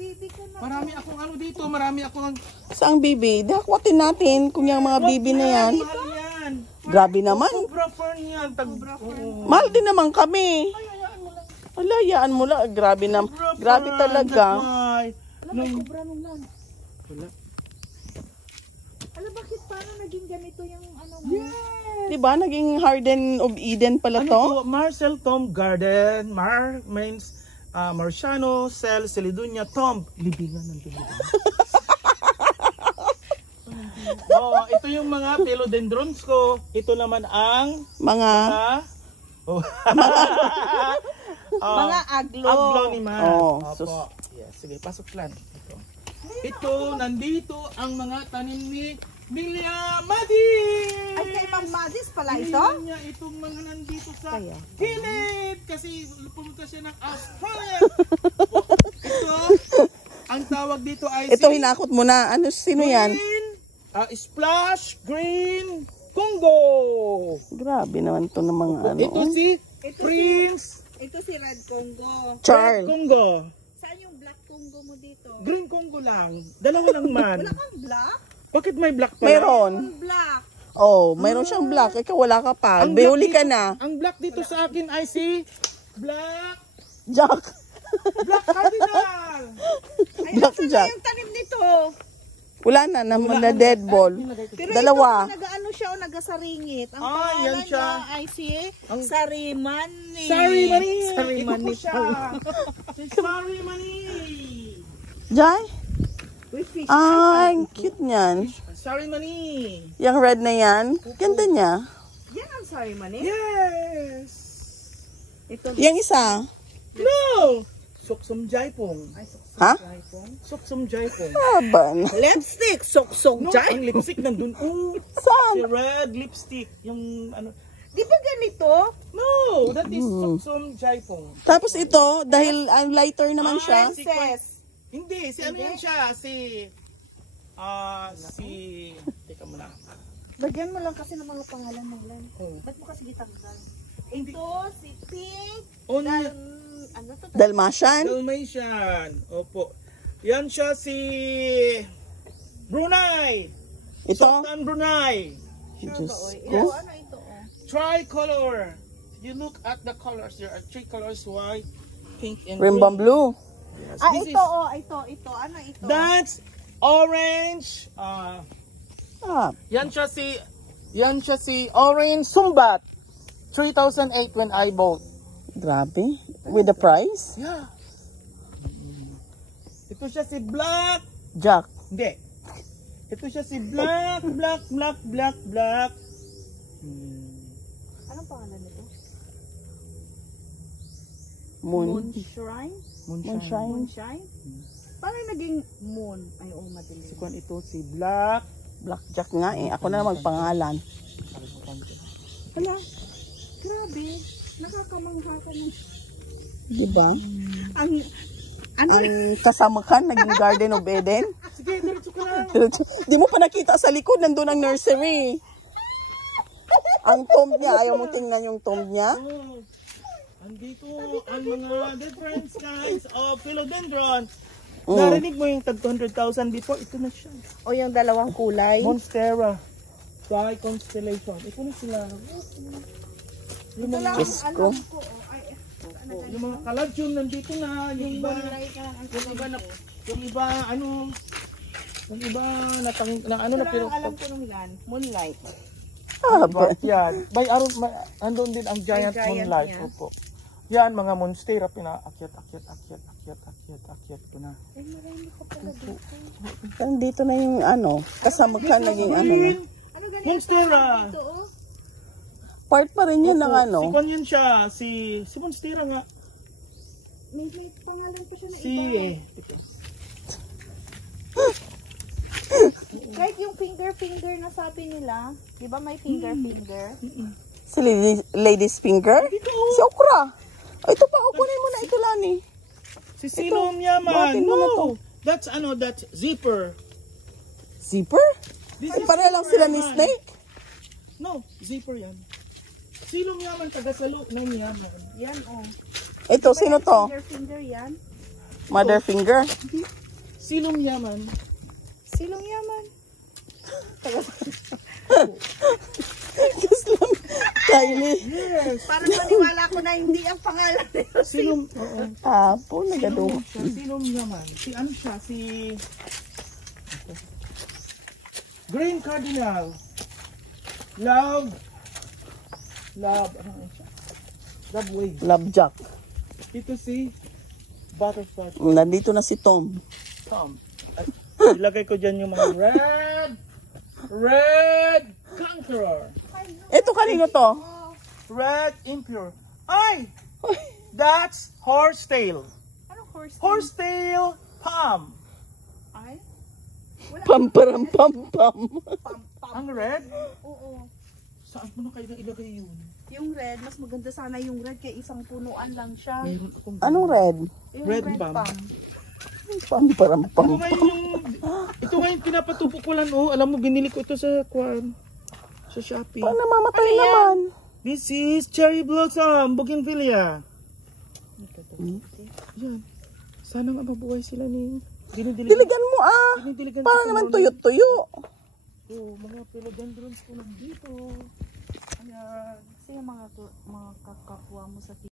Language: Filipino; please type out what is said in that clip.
bibi ka na. Marami akong ano dito, marami akong... Saang bibi? Dakwatin natin kung yung mga bibi na yan. Mahal yan. Grabe naman. Cobra fern yan. Mahal din naman kami. Alayaan mo lang. Grabe na. Grabe talaga. May kubra nung lang. Wala. Alam, bakit parang naging ganito yung ano mo? Yes. Diba? Naging Garden of Eden pala to. Ano to? Marcel Tomb Garden. Mar means Marciano, Cel, Celidunia, Tomb. Libingan ng libingan. Oh, ito yung mga philodendrons ko. Ito naman ang Mga oh. Mga aglo. Aglonema. Oh, Opo. Yes, sige, pasok lang. Ito, nandito ang mga tanim ni Milia Madis. Ay, kay Ma'am Madis pala ito? Tingnan niya itong mga nandito sa gilid. Kasi pumunta siya ng Australia. Ito, ang tawag dito ay ito hinakot mo na. Ano, sino yan? Splash Green Congo. Grabe naman to ng mga ano. Ito si Prince Ito si Red Congo. Charles. Congo. Saan yung black Congo mo dito? Green Congo lang. Dalawa lang man. Wala kang black? Bakit may black pala? Mayroon. Ang black. Oh, mayroon siyang black. Ikaw wala ka pa. Ang Behuli black ka na. Ang black dito sa akin ay si Black Jack. Cardinal. Ay, Black asan Jack. na yung tanim nito? Wala na. Na dead ball. Pero Dalawa. ito, nag-ano siya o nagasaringit. Ang Ah, pangalan yan siya. niya ay si Sarimani. Sarimani. Sarimani. Ito po siya. Si Sarimani. Jai? With fish. Ay, ang cute niyan. Sarimani. Yung red na yan. Ganda niya. Yan ang Sarimani? Yes. Ito. Yung isa. No. Soksum Jaipong. Ha? Soksum Jaipong. Laban. Lipstick. Sok-sok No, Jai. ang lipstick nandun. Oh, Saan? si red lipstick. Yung ano. Di ba ganito? No, that is Soksum Jaipong. Tapos ito, dahil ang lighter naman siya. Princess. Hindi, si ano yan siya? Teka muna. Bagyan mo lang kasi ng mga pangalan ng lan. Oh. Ba't mo kasi gitanggal? Ito, si Pink. Oh, Ano to? Dalmatian. Dalmatian. Opo. Yan siya si Brunei. Ito. Sultan Brunei. Diyos Ito, ko. ano ito? Oh? Tricolor. You look at the colors. There are three colors: white, pink, and Rimbang green. blue. Yes. Ah, This ito, is- ito. Ano ito? That's orange. Ah, Yan siya si Orange Sumbat. 3,008 when I bought. grabe. With the price? Yeah. Ito siya si Black. Jack. Hindi. Ito siya si Black. Anong pangalan nito? Moon. Moonshine? Moonshine. Moonshine? Paano naging moon? Ay, madilim. Si Kwan ito si Black. Black Jack nga eh. Ako na magpangalan. Hala, grabe. Nakakamangha ka ng... Diba? Ang... Ano? Ang kasama ka, naging Garden of Eden. Sige, diretso ka lang. Di mo pa nakita sa likod, nandun ang nursery. Ang tomb niya, ayaw mong tingnan yung tomb niya? Oh, andito ang mga different kinds of philodendrons. Narinig mo yung tag 200,000 before? Ito na siya. O yung dalawang kulay? Monstera. Sky Constellation. Ito na sila. Yung mga, Diyos ko. yung mga kaladyum nandito na. Yung iba, pero alam ko nung yan, moonlight. Ah, ba? yan. By Aron, andun din ang giant Giant moonlight. niya. Opo. Yan, mga monstera, pinaakyat ko na. Ay, marami ka pala dito. Nandito na yung ano, kasama ka naging ano. Ano ganyan? Monstera! Ito, oh. Part pa rin yun ng ano. Si Kwan yun siya, si monstera nga. May pangalan pa siya na Si, iba. Kahit yung finger na sabi nila, di ba may finger? Si Lady's Finger? Si Okra. Ay, ito pa, kunin mo na ito, Lani. si Silom Yaman. buhatin mo na to. That's zipper. Zipper? This Ay, is pareha lang zipper sila ni yaman. Snake. No, zipper yan. Silom Yaman, taga-salo ng Yaman. Yan, oh. Ito, sino to? Finger yan. Mother finger. Silong yaman. Silong yaman. Just lang. Kylie. Yes. Parang maniwala ko na hindi ang pangalan nito. Silong, oo. Tapo, nagaduma. Silong yaman. Si ano siya? Si... Green Cardinal. Love. Ano nga siya? Love Wave. Lovejack. Ito si Butterfly. Nandito na si Tom. Tom. At ilagay ko dyan yung mga Red Conqueror. Ito kanino to? Red Impure. Ay! That's horsetail. Anong horse? Horsetail palm. Ay? Pamparam pam pam. Ang red? Oo. Saan mo na kayo ilagay yun? Yung red, mas maganda sana yung red kaya isang punuan lang siya. Mayroon akong... Anong red? Yung Red palm. Pamparam pam. Ito ngayon pinapatupo ko lang. Oh, alam mo, binili ko ito sa Shopee. Paano namamatay naman? This is Cherry Blossom, Bougainvillea. Yan. Sana nga mabuhay sila ni... Diligan mo ah. Dinidiligan Parang naman tuyo-tuyo. Oh, mga philodendrons ko lang dito. Ayan. Kasi yung mga kakakuha mo sa